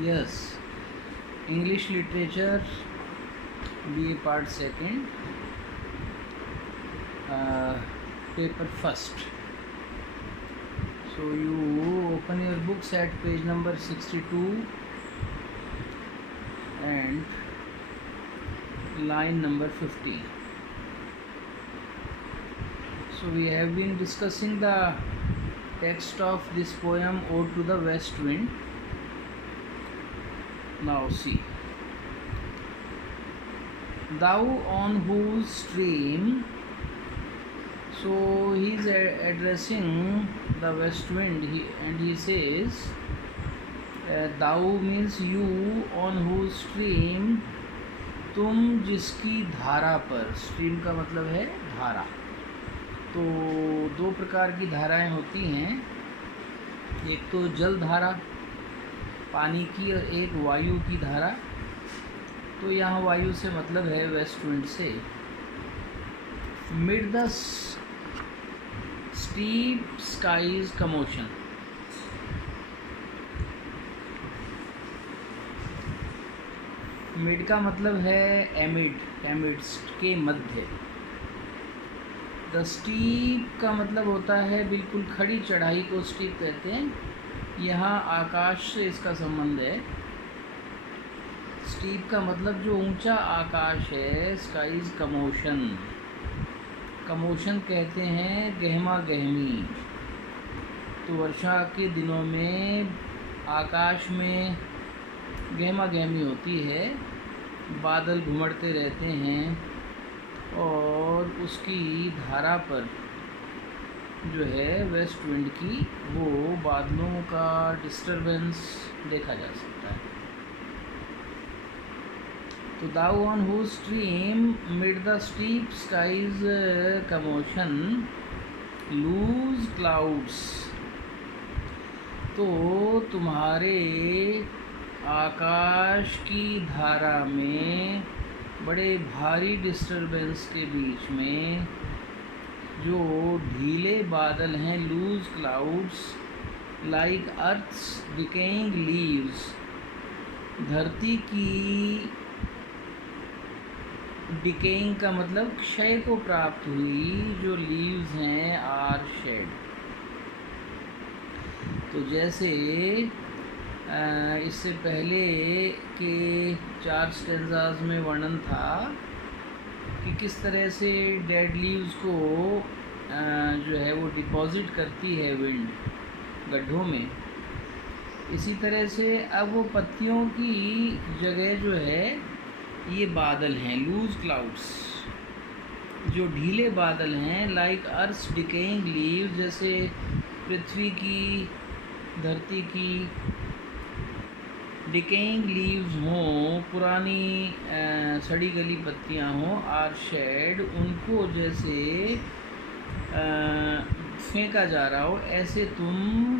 Yes, English literature, BA part second, paper first. So you open your books at page number 62 and line number 50. So we have been discussing the text of this poem Ode to the West Wind. Now see. Thou on whose stream, so he is addressing the west wind, and he says, thou means you, on whose stream, तुम जिसकी धारा पर, stream का मतलब है धारा। तो दो प्रकार की धाराएं होती हैं, एक तो जल धारा पानी की और एक वायु की धारा। तो यहाँ वायु से मतलब है वेस्ट विंड से। Mid the steep skies commotion, mid का मतलब है एमिड, एमिडस्ट के मध्य। द स्टीप का मतलब होता है बिल्कुल खड़ी चढ़ाई को स्टीप कहते हैं। यहाँ आकाश से इसका संबंध है। स्टीप का मतलब जो ऊंचा आकाश है। स्काईज कमोशन, कमोशन कहते हैं गहमा गहमी। तो वर्षा के दिनों में आकाश में गहमा गहमी होती है, बादल घुमड़ते रहते हैं और उसकी धारा पर जो है वेस्ट विंड की, वो बादलों का डिस्टरबेंस देखा जा सकता है। तो thou on who stream mid the steep skies commotion loose clouds, तो तुम्हारे आकाश की धारा में बड़े भारी डिस्टरबेंस के बीच में जो ढीले बादल हैं, loose clouds, like earth's decaying leaves, धरती की डिकेइंग का मतलब क्षय को प्राप्त हुई जो लीव्स हैं, आर शेड। तो जैसे इससे पहले के 4 स्टेंजाज में वर्णन था कि किस तरह से डेड लीव्स को जो है वो डिपॉजिट करती है विंड गड्ढों में, इसी तरह से अब वो पत्तियों की जगह जो है ये बादल हैं, लूज क्लाउड्स, जो ढीले बादल हैं। लाइक अर्थ डिकेइंग लीव्स, जैसे पृथ्वी की, धरती की डिकेइंग लीव्स हों, पुरानी सड़ी गली पत्तियां हों, आर शेड, उनको जैसे फेंका जा रहा हो, ऐसे तुम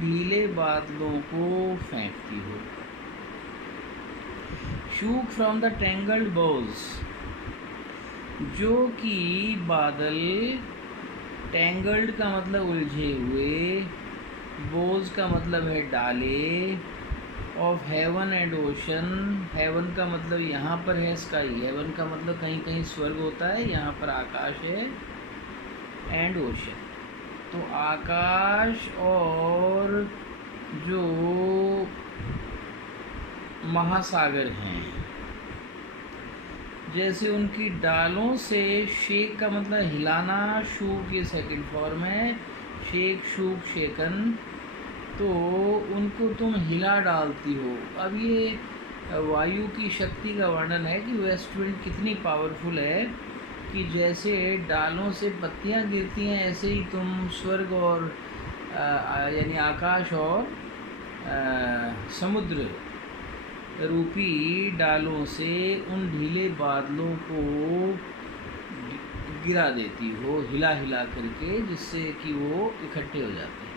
ढीले बादलों को फेंकती हो। शूक फ्रॉम द टेंगल्ड बोज, जो कि बादल, टेंगल्ड का मतलब उलझे हुए, बोज का मतलब है डाले, of heaven and ocean, heaven का मतलब यहाँ पर है स्काई, हेवन का मतलब कहीं कहीं स्वर्ग होता है, यहाँ पर आकाश है, एंड ओशन। तो आकाश और जो महासागर हैं, जैसे उनकी डालों से, शेक का मतलब हिलाना, शूक ये सेकंड फॉर्म है, शेक शूक शेकन, तो उनको तुम हिला डालती हो। अब ये वायु की शक्ति का वर्णन है कि वेस्ट विंड कितनी पावरफुल है कि जैसे डालों से पत्तियां गिरती हैं, ऐसे ही तुम स्वर्ग और यानी आकाश और समुद्र रूपी डालों से उन ढीले बादलों को गिरा देती हो, हिला हिला करके, जिससे कि वो इकट्ठे हो जाते हैं।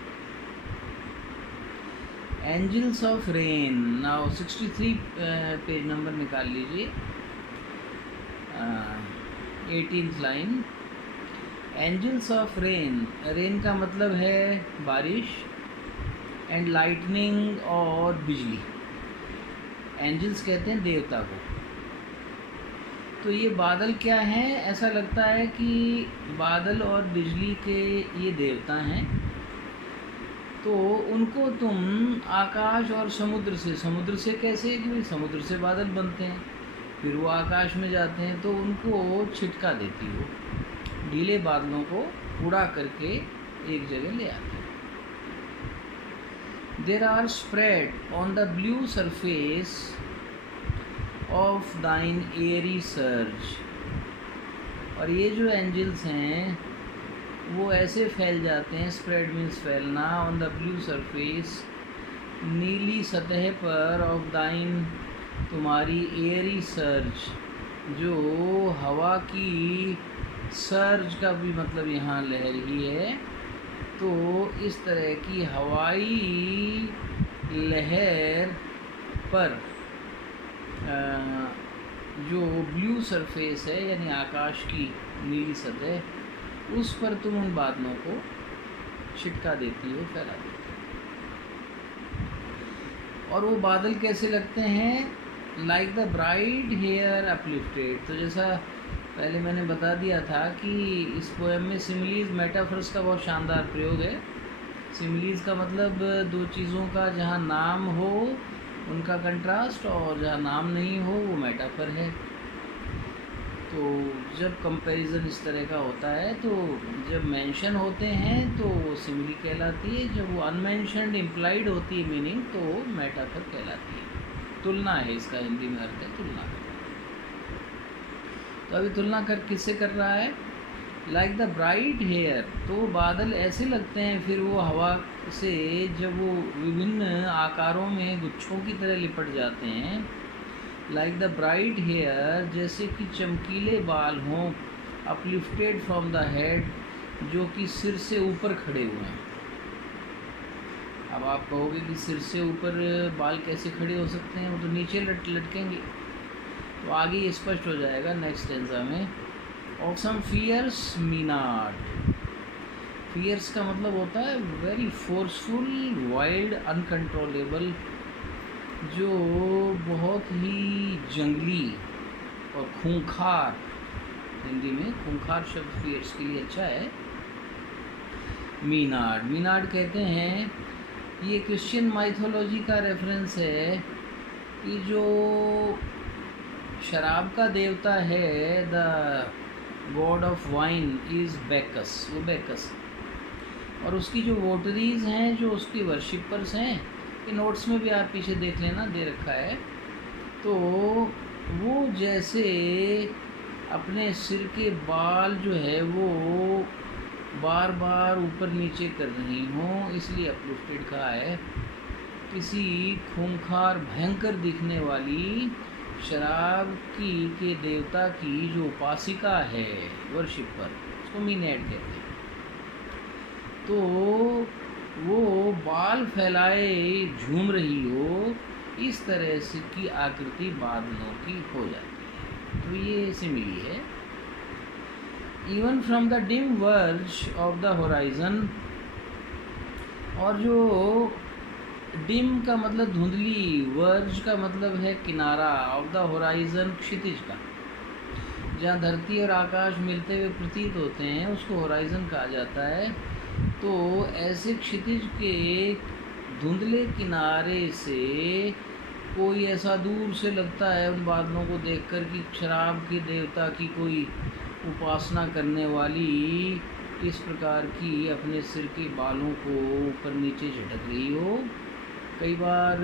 Angels of rain, now 63 page number निकाल लीजिए, 18th line. Angels of rain, rain का मतलब है बारिश, एंड लाइटनिंग और बिजली। एंजल्स कहते हैं देवता को। तो ये बादल क्या हैं? ऐसा लगता है कि बादल और बिजली के ये देवता हैं। तो उनको तुम आकाश और समुद्र से कैसे? कि भाई समुद्र से बादल बनते हैं, फिर वो आकाश में जाते हैं, तो उनको छिटका देती हो, ढीले बादलों को उड़ा करके एक जगह ले आते हैं। There are spread on the blue surface of thine aery surge. और ये जो एंजल्स हैं वो ऐसे फैल जाते हैं, स्प्रेड मीन्स फैलना, ऑन द ब्लू सरफेस, नीली सतह पर, ऑफ दाइन तुम्हारी, एयरी सर्ज, जो हवा की, सर्ज का भी मतलब यहाँ लहर ही है। तो इस तरह की हवाई लहर पर जो ब्लू सरफेस है यानी आकाश की नीली सतह, उस पर तुम उन बादलों को छिटका देती हो, फैला देती हो। और वो बादल कैसे लगते हैं? Like the bright hair uplifted. तो जैसा पहले मैंने बता दिया था कि इस पोएम में सिमिलीज मेटाफर्स का बहुत शानदार प्रयोग है। सिमिलीज का मतलब दो चीज़ों का जहाँ नाम हो उनका कंट्रास्ट, और जहाँ नाम नहीं हो वो मेटाफर है। तो जब कंपैरिजन इस तरह का होता है, तो जब मेंशन होते हैं तो वो सिमिली कहलाती है, जब वो अनमेंशनड इम्प्लाइड होती है मीनिंग, तो वो मेटाफर कहलाती है। तुलना है इसका हिंदी में अर्थ है तुलना करना। तो अभी तुलना किससे कर रहा है? Like the bright hair. तो बादल ऐसे लगते हैं फिर वो हवा से, जब वो विभिन्न आकारों में गुच्छों की तरह लिपट जाते हैं। लाइक द ब्राइट हेयर, जैसे कि चमकीले बाल हों, अपलिफ्टेड फ्रॉम द हेड, जो कि सिर से ऊपर खड़े हुए हैं। अब आप कहोगे कि सिर से ऊपर बाल कैसे खड़े हो सकते हैं? वो तो नीचे लटकेंगे। तो आगे ये स्पष्ट हो जाएगा नेक्स्ट स्टेंजा में। Of some fierce Maenad. Fierce का मतलब होता है वेरी फोर्सफुल, वाइल्ड, अनकंट्रोलेबल, जो बहुत ही जंगली और खूंखार। हिंदी में खूंखार शब्द फियर्स के लिए अच्छा है। मीनार्ड कहते हैं, ये क्रिश्चियन माइथोलॉजी का रेफरेंस है कि जो शराब का देवता है, the God of wine is Bacchus, वो बैकस। और उसकी जो वोटरीज हैं, जो उसकी वर्शिपर्स हैं, ये नोट्स में भी आप पीछे देख लेना, दे रखा है। तो वो जैसे अपने सिर के बाल जो है वो बार बार ऊपर नीचे कर रही हों, इसलिए अपलिफ्टेड कहा है। किसी खूंखार भयंकर दिखने वाली शराब की के देवता की जो उपासिका है, वर्शिपर, उसको मीनैड कहते हैं। तो वो बाल फैलाए झूम रही हो, इस तरह से की आकृति बादलों की हो जाती है। तो ये सिमिली है। Even from the dim verge of the horizon, और जो डिम का मतलब धुंधली, वर्ज का मतलब है किनारा, ऑफ द होराइजन क्षितिज का, जहाँ धरती और आकाश मिलते हुए प्रतीत होते हैं, उसको होराइजन कहा जाता है। तो ऐसे क्षितिज के धुंधले किनारे से कोई ऐसा दूर से लगता है उन बादलों को देखकर कि शराब के देवता की कोई उपासना करने वाली इस प्रकार की अपने सिर के बालों को ऊपर नीचे झटक रही हो। कई बार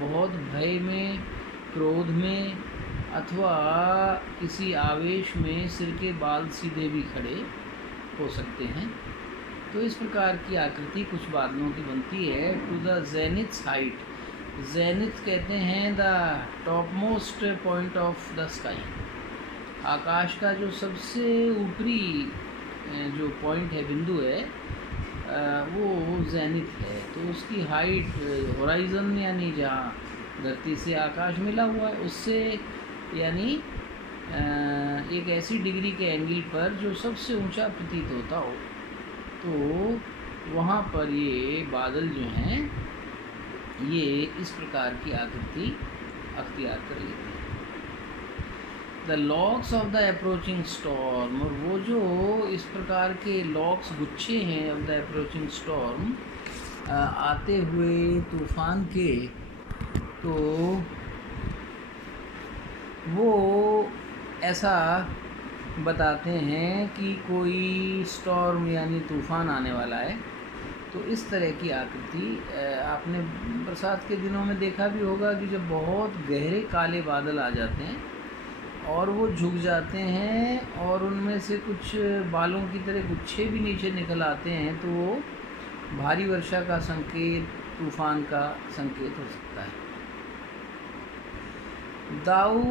बहुत भय में, क्रोध में, अथवा किसी आवेश में सिर के बाल सीधे भी खड़े हो सकते हैं। तो इस प्रकार की आकृति कुछ बादलों की बनती है। To the zenith height, zenith कहते हैं the top most point of the sky, आकाश का जो सबसे ऊपरी जो पॉइंट है, बिंदु है, वो जेनिथ है। तो उसकी हाइट, होराइजन यानी जहाँ धरती से आकाश मिला हुआ है उससे, यानी एक ऐसी डिग्री के एंगल पर जो सबसे ऊंचा प्रतीत होता हो, तो वहाँ पर ये बादल जो हैं ये इस प्रकार की आकृति अख्तियार कर लेती हैं। The locks of the approaching storm, और वो जो इस प्रकार के लॉक्स गुच्छे हैं ऑफ द अप्रोचिंग स्टॉर्म, आते हुए तूफ़ान के, तो वो ऐसा बताते हैं कि कोई स्टॉर्म यानी तूफ़ान आने वाला है। तो इस तरह की आकृति आपने बरसात के दिनों में देखा भी होगा कि जब बहुत गहरे काले बादल आ जाते हैं और वो झुक जाते हैं और उनमें से कुछ बालों की तरह गुच्छे भी नीचे निकल आते हैं, तो वो भारी वर्षा का संकेत, तूफ़ान का संकेत हो सकता है। Thou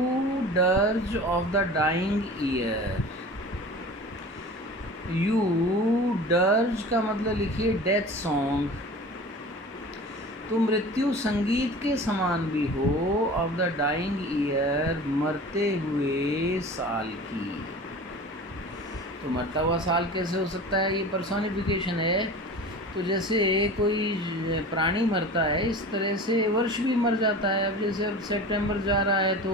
dirge of the dying year, you dirge का मतलब लिखिए डेथ सॉन्ग, तो मृत्यु संगीत के समान भी हो, ऑफ द डाइंग ईयर, मरते हुए साल की। तो मरता हुआ साल कैसे हो सकता है? ये पर्सोनिफिकेशन है। तो जैसे कोई प्राणी मरता है, इस तरह से वर्ष भी मर जाता है। अब जैसे अब सितंबर जा रहा है तो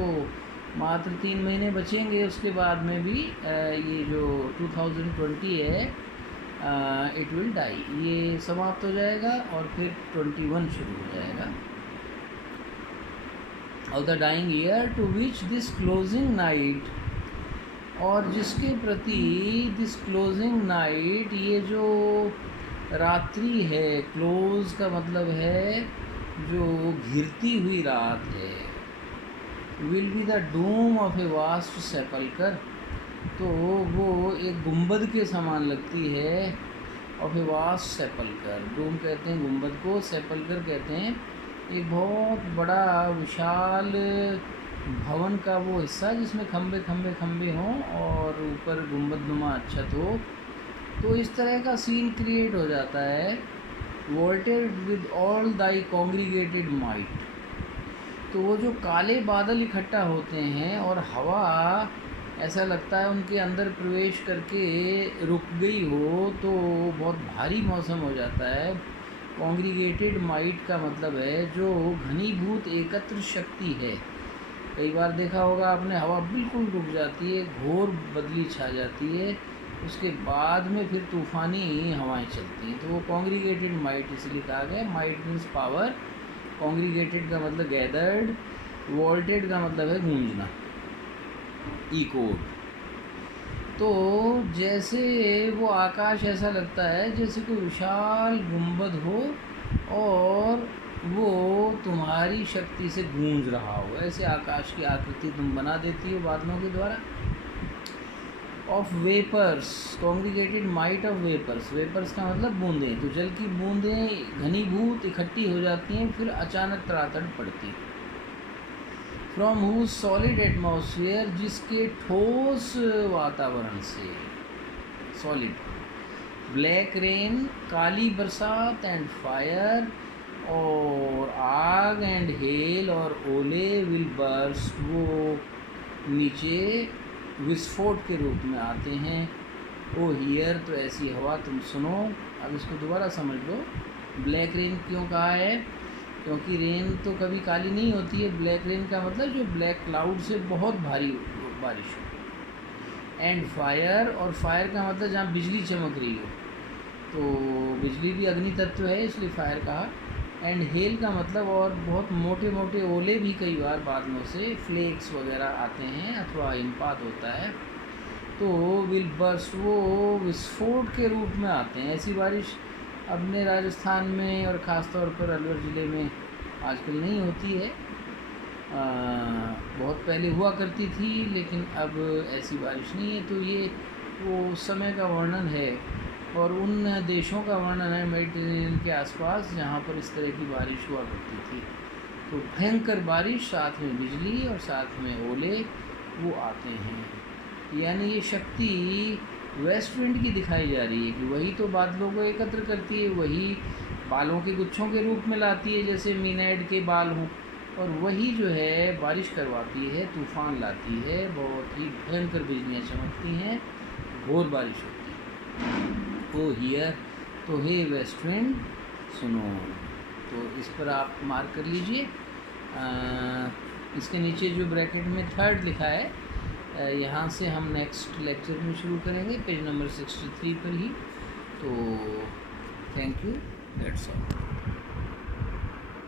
मात्र 3 महीने बचेंगे, उसके बाद में भी ये जो 2020 है इट विल डाई, ये समाप्त हो जाएगा और फिर 21 शुरू हो जाएगा। Of the dying year to which this closing night, और जिसके प्रति दिस क्लोजिंग नाइट, ये जो रात्रि है, क्लोज का मतलब है जो घिरती हुई रात है, will be the dome of a vast sepulchre, तो वो एक गुंबद के समान लगती है। Of a vast sepulchre, dome कहते हैं गुंबद को, सेपल्कर कहते हैं एक बहुत बड़ा विशाल भवन का वो हिस्सा जिसमें खम्भे खम्भे खम्भे हों और ऊपर गुंबद नुमा छत हो। तो इस तरह का सीन क्रिएट हो जाता है। Vaulted with all thy congregated might, तो वो जो काले बादल इकट्ठा होते हैं और हवा ऐसा लगता है उनके अंदर प्रवेश करके रुक गई हो, तो बहुत भारी मौसम हो जाता है। कॉन्ग्रीगेटेड माइट का मतलब है जो घनीभूत एकत्र शक्ति है। कई बार देखा होगा आपने, हवा बिल्कुल रुक जाती है, घोर बदली छा जाती है, उसके बाद में फिर तूफ़ानी हवाएं चलती हैं, तो वो कॉन्ग्रीगेटेड माइट इसलिए कहा गया। माइट मीन्स पावर, कॉन्ग्रीगेटेड का मतलब गैदर्ड, वोल्टेड का मतलब है गूंजना, इकोड। तो जैसे वो आकाश ऐसा लगता है जैसे कोई विशाल गुंबद हो और वो तुम्हारी शक्ति से गूंज रहा हो, ऐसे आकाश की आकृति तुम बना देती हो बादलों के द्वारा। Of vapours, congregated might of vapours, vapours का मतलब बूंदें, तो जल की बूंदें घनीभूत इकट्ठी हो जाती हैं, फिर अचानक तड़ातड़ पड़ती। फ्रॉम हुज सॉलिड एटमॉस्फेयर, जिसके ठोस वातावरण से, सॉलिड। ब्लैक रेन, काली बरसात, एंड फायर, और आग एंड हेल और ओले, विल बर्स्ट, वो नीचे विस्फोट के रूप में आते हैं। ओ हियर, तो ऐसी हवा तुम सुनो। अब इसको दोबारा समझ लो। ब्लैक रेन क्यों कहा है? क्योंकि रेन तो कभी काली नहीं होती है। ब्लैक रेन का मतलब जो ब्लैक क्लाउड से बहुत भारी बारिश हो। एंड फायर, और फायर का मतलब जहाँ बिजली चमक रही हो, तो बिजली भी अग्नि तत्व है इसलिए फायर कहा। एंड हेल का मतलब, और बहुत मोटे मोटे ओले भी कई बार बादलों से फ्लेक्स वगैरह आते हैं अथवा हिमपात होता है, तो विल बर्स्ट, वो विस्फोट के रूप में आते हैं। ऐसी बारिश अपने राजस्थान में और ख़ास तौर पर अलवर ज़िले में आजकल नहीं होती है। बहुत पहले हुआ करती थी, लेकिन अब ऐसी बारिश नहीं है। तो ये वो उस समय का वर्णन है और उन देशों का वर्णन है मेडिटेरेनियन के आसपास जहाँ पर इस तरह की बारिश हुआ करती थी। तो भयंकर बारिश, साथ में बिजली और साथ में ओले वो आते हैं। यानी ये शक्ति वेस्ट विंड की दिखाई जा रही है कि वही तो बादलों को एकत्र करती है, वही बालों के गुच्छों के रूप में लाती है जैसे मीनाइड के बाल हों, और वही जो है बारिश करवाती है, तूफ़ान लाती है, बहुत ही भयंकर बिजलियाँ चमकती हैं, घोर बारिश होती है। ओ हियर, तो हे वेस्ट विंड सुनो। तो इस पर आप मार्क कर लीजिए। इसके नीचे जो ब्रैकेट में 3rd लिखा है, यहाँ से हम नेक्स्ट लेक्चर में शुरू करेंगे पेज नंबर 63 पर ही। तो थैंक यू, दैट्स ऑल।